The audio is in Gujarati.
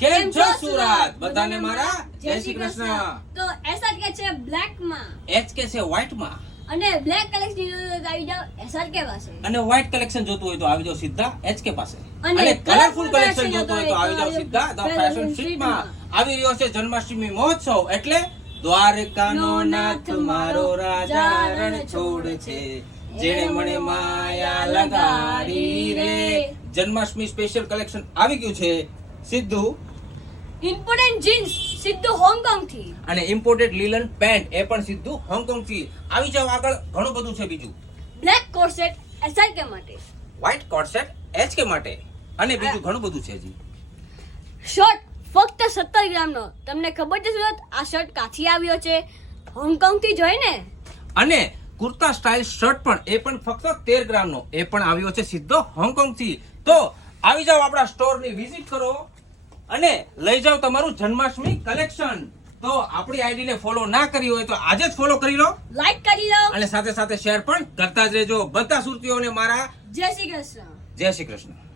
કેમ છો સુરત? બધાને મારા? જય શ્રી કૃષ્ણ. તો એસઆર કે છે બ્લેકમાં એચ કે છે white માં અને બ્લેક કલેક્શન આવી જાવ એસઆર કે પાસે. અને વ્હાઇટ કલેક્શન જોતું હોય તો આવી જાવ સીધા એચ કે પાસે. અને કલરફુલ કલેક્શન જોતું હોય તો આવી જાવ સીધા ધ ફેશન સ્ટ્રીટમાં. આવી રહ્યો છે જન્માષ્ટમી મહોત્સવ એટલે દ્વારકાનો નાથ મારો રાજા રણ છોડ છે. જેણે મને માયા લગાડી રે. જન્માષ્ટમી સ્પેશિયલ કલેક્શન આવી ગયું છે. સીધું ઇમ્પોર્ટન્ટ જીન્સ સીધું હોંગકોંગથી અને ઇમ્પોર્ટેડ લીલન પેન્ટ એ પણ સીધું હોંગકોંગથી આવી જાવ આગળ ઘણું બધું છે બીજું. બ્લેક કોર્સેટ સેટ એસઆર કે માટે. વ્હાઇટ કોટ સેટ એચકે માટે. અને બીજું ઘણું બધું છે જી શર્ટ ફક્ત સત્તર ગ્રામ નો તમને ખબર છે સુરત? આ શર્ટ કાથી આવ્યો છે? હોંગકોંગથી જોઈને અને કુર્તા સ્ટાઇલ શર્ટ પણ એ પણ ફક્ત તેર ગ્રામ નો એ પણ આવ્યો છે સીધો હોંગકોંગથી તો આવી જાવ આપણા સ્ટોરની વિઝિટ કરો. અને લઈ જાવ તમારું જન્માષ્ટમી કલેક્શન તો આપણી આઈડી ને ફોલો ના કરી હોય તો આજે જ ફોલો કરી લો. લાઈક કરી લો. અને સાથે સાથે શેર પણ કરતા જ રહેજો. બધા સુરતીઓને મારા જય શ્રી કૃષ્ણ. જય શ્રી કૃષ્ણ.